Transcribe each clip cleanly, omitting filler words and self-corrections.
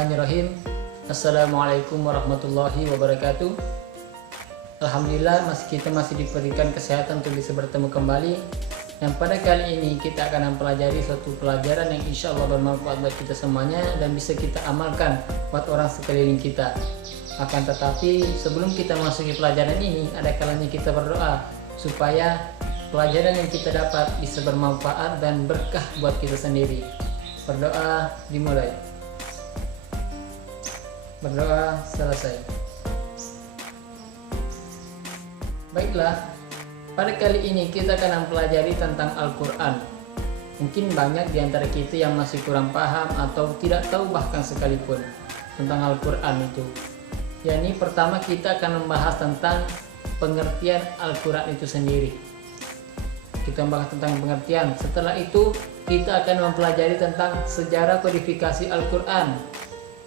Bismillahirrahmanirrahim. Assalamualaikum warahmatullahi wabarakatuh. Alhamdulillah kita masih diberikan kesehatan untuk bisa bertemu kembali. Dan pada kali ini kita akan mempelajari suatu pelajaran yang insya Allah bermanfaat buat kita semuanya dan bisa kita amalkan buat orang sekeliling kita. Akan tetapi sebelum kita masuki pelajaran ini, ada kalanya kita berdoa supaya pelajaran yang kita dapat bisa bermanfaat dan berkah buat kita sendiri. Berdoa dimulai. Berdoa selesai. Baiklah, pada kali ini kita akan mempelajari tentang Al-Quran. Mungkin banyak di antara kita yang masih kurang paham atau tidak tahu bahkan sekalipun tentang Al-Quran itu. Yani pertama kita akan membahas tentang pengertian Al-Quran itu sendiri. Kita membahas tentang pengertian. Setelah itu kita akan mempelajari tentang sejarah kodifikasi Al-Quran.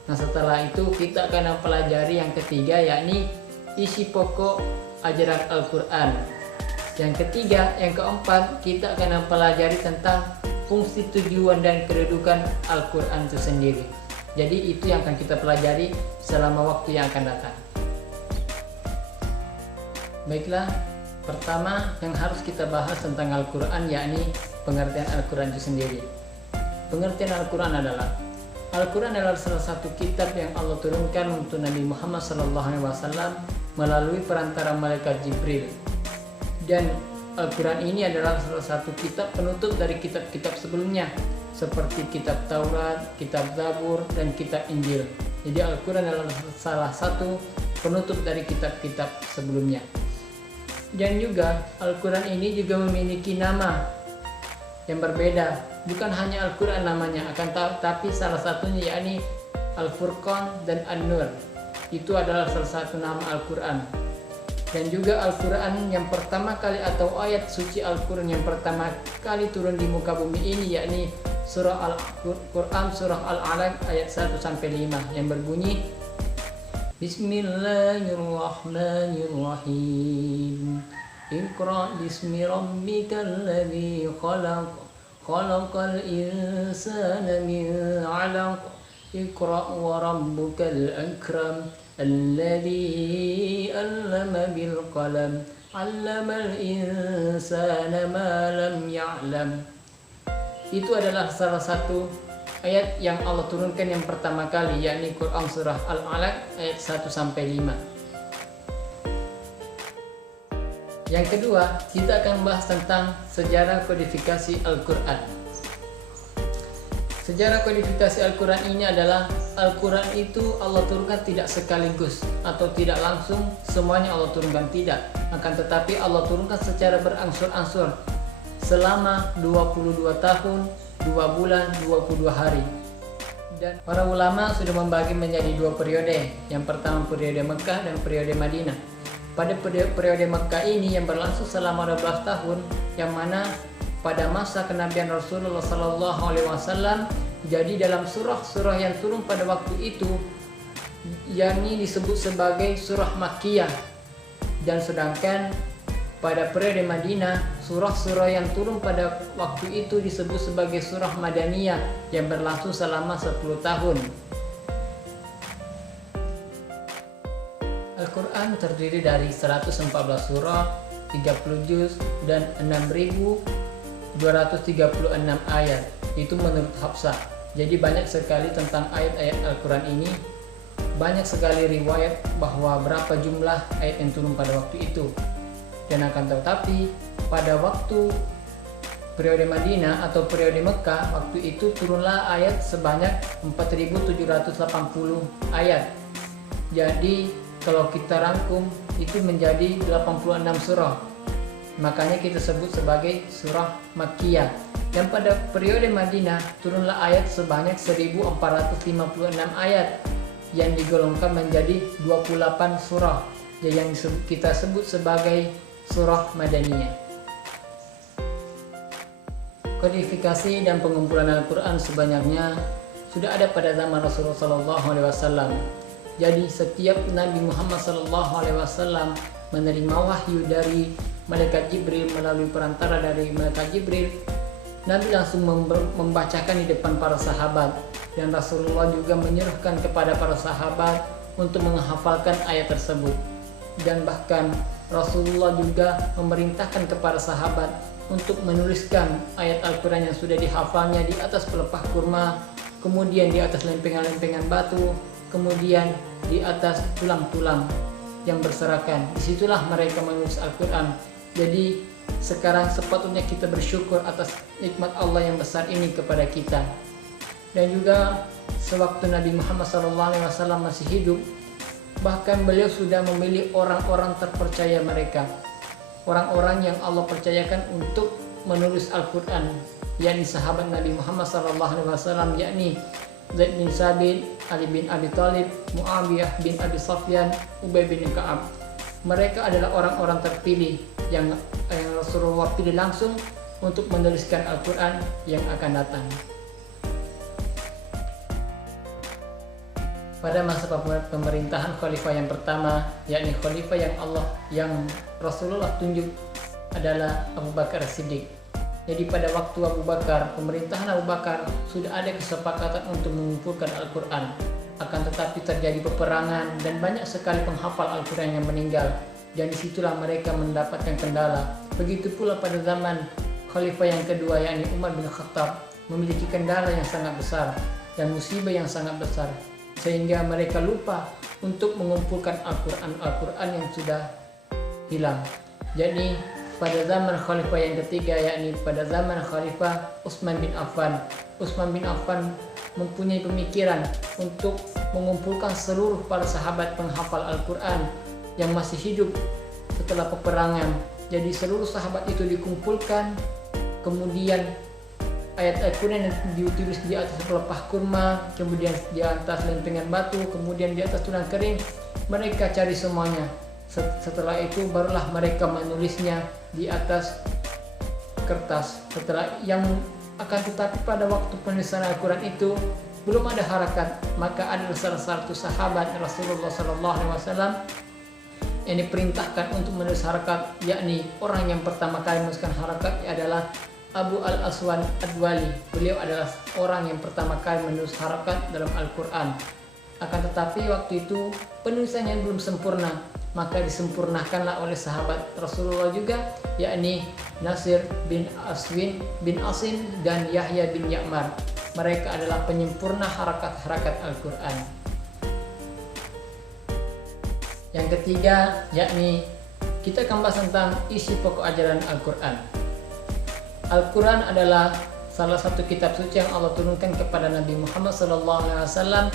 Nah, setelah itu kita akan mempelajari yang ketiga, yakni isi pokok ajaran Al-Quran. Yang ketiga, yang keempat, kita akan mempelajari tentang fungsi, tujuan, dan kedudukan Al-Quran itu sendiri. Jadi itu yang akan kita pelajari selama waktu yang akan datang. Baiklah, pertama yang harus kita bahas tentang Al-Quran, yakni pengertian Al-Quran itu sendiri. Pengertian Al-Quran adalah Al-Quran adalah salah satu kitab yang Allah turunkan untuk Nabi Muhammad SAW melalui perantara malaikat Jibril. Dan Al-Quran ini adalah salah satu kitab penutup dari kitab-kitab sebelumnya, seperti kitab Taurat, kitab Zabur, dan kitab Injil. Jadi Al-Quran adalah salah satu penutup dari kitab-kitab sebelumnya. Dan juga Al-Quran ini juga memiliki nama yang berbeda. Bukan hanya Al-Quran namanya, tapi salah satunya yakni Al-Furqan dan An-Nur. Itu adalah salah satu nama Al-Quran. Dan juga Al-Quran yang pertama kali atau ayat suci Al-Quran yang pertama kali turun di muka bumi ini, yakni surah Al-Quran surah Al-Alaq ayat 1-5 yang berbunyi Bismillahirrahmanirrahim. Iqra bismi rabbikal ladzi khalaq. Khalaqal insana min 'alaq. Iqra wa rabbukal akram. Alladzi 'allama bil qalam. 'allamal insana ma lam ya'lam. Itu adalah salah satu ayat yang Allah turunkan yang pertama kali, yakni Quran surah Al-Alaq ayat 1-5. Yang kedua, kita akan membahas tentang sejarah kodifikasi Al-Quran. Sejarah kodifikasi Al-Quran ini adalah Al-Quran itu Allah turunkan tidak sekaligus atau tidak langsung semuanya Allah turunkan, tidak. Akan tetapi Allah turunkan secara berangsur-angsur selama 22 tahun, 2 bulan, 22 hari. Dan para ulama sudah membagi menjadi 2 periode. Yang pertama periode Mekah dan periode Madinah. Pada periode Mekah ini yang berlangsung selama 12 tahun, yang mana pada masa kenabian Rasulullah SAW, jadi dalam surah-surah yang turun pada waktu itu, yakni disebut sebagai surah Makkiyah. Dan sedangkan pada periode Madinah, surah-surah yang turun pada waktu itu disebut sebagai surah Madaniyah yang berlangsung selama 10 tahun. Al-Quran terdiri dari 114 surah, 30 juz, dan 6.236 ayat. Itu menurut Hafsah. Jadi banyak sekali tentang ayat-ayat Al-Quran ini. Banyak sekali riwayat bahwa berapa jumlah ayat yang turun pada waktu itu. Dan akan tetapi pada waktu periode Madinah atau periode Mekah, waktu itu turunlah ayat sebanyak 4.780 ayat. Jadi kalau kita rangkum itu menjadi 86 surah. Makanya kita sebut sebagai surah Makkiyah. Dan pada periode Madinah turunlah ayat sebanyak 1456 ayat yang digolongkan menjadi 28 surah, yang kita sebut sebagai surah Madaniyah. Kodifikasi dan pengumpulan Al-Quran sebanyaknya sudah ada pada zaman Rasulullah SAW. Jadi setiap Nabi Muhammad SAW menerima wahyu dari malaikat Jibril melalui perantara dari malaikat Jibril, Nabi langsung membacakan di depan para sahabat dan Rasulullah juga menyuruhkan kepada para sahabat untuk menghafalkan ayat tersebut. Dan bahkan Rasulullah juga memerintahkan kepada sahabat untuk menuliskan ayat Al-Quran yang sudah dihafalnya di atas pelepah kurma, kemudian di atas lempengan-lempengan batu, kemudian di atas tulang-tulang yang berserakan. Disitulah mereka menulis Al-Quran. Jadi sekarang sepatutnya kita bersyukur atas nikmat Allah yang besar ini kepada kita. Dan juga sewaktu Nabi Muhammad SAW masih hidup, bahkan beliau sudah memilih orang-orang terpercaya mereka, orang-orang yang Allah percayakan untuk menulis Al-Quran, yakni sahabat Nabi Muhammad SAW, yakni Zaid bin Sabit, Ali bin Abi Thalib, Muawiyah bin Abi Sufyan, Ubay bin Ka'ab. Mereka adalah orang-orang terpilih yang Rasulullah pilih langsung untuk menuliskan Al-Quran yang akan datang. Pada masa pemerintahan khalifah yang pertama, yakni khalifah yang Rasulullah tunjuk adalah Abu Bakar As-Siddiq. Jadi pada waktu Abu Bakar, pemerintahan Abu Bakar, sudah ada kesepakatan untuk mengumpulkan Al-Quran. Akan tetapi terjadi peperangan dan banyak sekali penghafal Al-Quran yang meninggal. Dan disitulah mereka mendapatkan kendala. Begitu pula pada zaman khalifah yang kedua, yakni Umar bin Khattab, memiliki kendala yang sangat besar dan musibah yang sangat besar, sehingga mereka lupa untuk mengumpulkan Al-Quran yang sudah hilang. Jadi pada zaman khalifah yang ketiga, yakni pada zaman khalifah Utsman bin Affan, Utsman bin Affan mempunyai pemikiran untuk mengumpulkan seluruh para sahabat penghafal Al-Quran yang masih hidup setelah peperangan. Jadi seluruh sahabat itu dikumpulkan, kemudian ayat Al-Quran yang ditulis di atas pelepah kurma, kemudian di atas lempengan batu, kemudian di atas tulang kering, mereka cari semuanya. Setelah itu barulah mereka menulisnya di atas kertas. Akan tetapi pada waktu penulisan Al-Quran itu belum ada harakat, maka ada salah satu sahabat Rasulullah SAW yang diperintahkan untuk menulis harakat, yakni orang yang pertama kali menuliskan harakat adalah Abu Al-Aswad Ad-Dwali. Beliau adalah orang yang pertama kali menulis harakat dalam Al-Quran. Akan tetapi waktu itu penulisannya belum sempurna, maka disempurnakanlah oleh sahabat Rasulullah juga, yakni Nasir bin Asim dan Yahya bin Ya'mar. Mereka adalah penyempurna harakat-harakat Al-Quran. Yang ketiga, yakni kita akan bahas tentang isi pokok ajaran Al-Quran. Al-Quran adalah salah satu kitab suci yang Allah turunkan kepada Nabi Muhammad SAW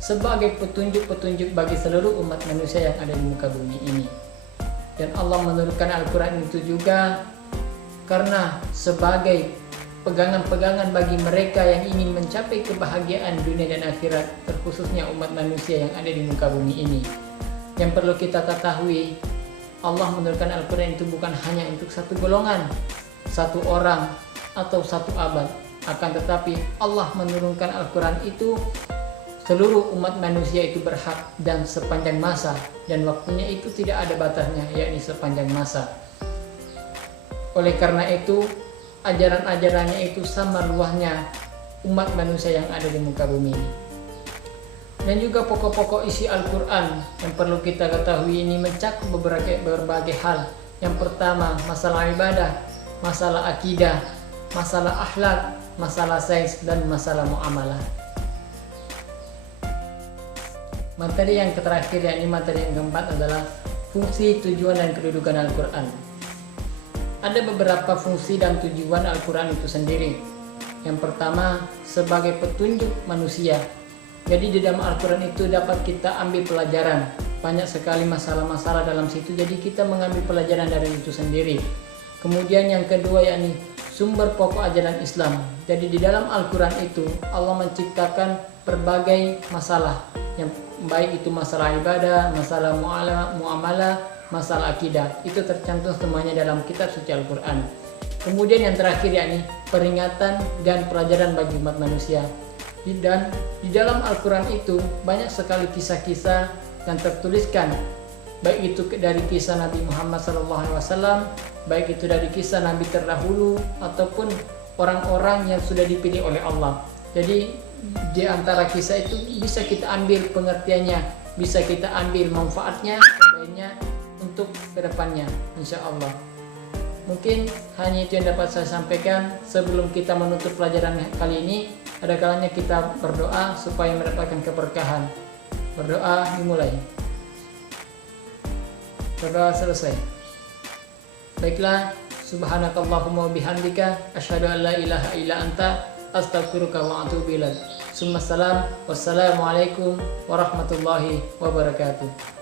sebagai petunjuk-petunjuk bagi seluruh umat manusia yang ada di muka bumi ini. Dan Allah menurunkan Al-Quran itu juga karena sebagai pegangan-pegangan bagi mereka yang ingin mencapai kebahagiaan dunia dan akhirat, terkhususnya umat manusia yang ada di muka bumi ini. Yang perlu kita ketahui, Allah menurunkan Al-Quran itu bukan hanya untuk satu golongan, satu orang, atau satu abad. Akan tetapi Allah menurunkan Al-Quran itu seluruh umat manusia itu berhak dan sepanjang masa, dan waktunya itu tidak ada batasnya, yakni sepanjang masa. Oleh karena itu ajaran-ajarannya itu sama luasnya umat manusia yang ada di muka bumi ini. Dan juga pokok-pokok isi Al-Quran yang perlu kita ketahui ini mencakup berbagai hal. Yang pertama, masalah ibadah, masalah akidah, masalah akhlak, masalah sains, dan masalah muamalah. Materi yang terakhir, yakni materi yang keempat, adalah fungsi, tujuan, dan kedudukan Al-Quran. Ada beberapa fungsi dan tujuan Al-Quran itu sendiri. Yang pertama, sebagai petunjuk manusia. Jadi di dalam Al-Quran itu dapat kita ambil pelajaran. Banyak sekali masalah-masalah dalam situ, jadi kita mengambil pelajaran dari itu sendiri. Kemudian yang kedua, yakni sumber pokok ajaran Islam. Jadi di dalam Al-Quran itu Allah menciptakan berbagai masalah, yang baik itu masalah ibadah, masalah muamalah, masalah akidah. Itu tercantum semuanya dalam kitab suci Al-Quran. Kemudian yang terakhir, yakni peringatan dan pelajaran bagi umat manusia. Dan di dalam Al-Quran itu banyak sekali kisah-kisah yang tertuliskan, baik itu dari kisah Nabi Muhammad SAW, baik itu dari kisah Nabi terdahulu, ataupun orang-orang yang sudah dipilih oleh Allah. Jadi di antara kisah itu bisa kita ambil pengertiannya, bisa kita ambil manfaatnya, kebaiknya untuk kedepannya, insya Allah. Mungkin hanya itu yang dapat saya sampaikan. Sebelum kita menutup pelajaran kali ini, ada kalanya kita berdoa supaya mendapatkan keberkahan. Berdoa dimulai. Berdoa selesai. Baiklah, subhanakallahumma bihamdika asyhadu an la ilaha illa anta astaghfiruka wa atubu ilaik. Wassalamualaikum warahmatullahi wabarakatuh.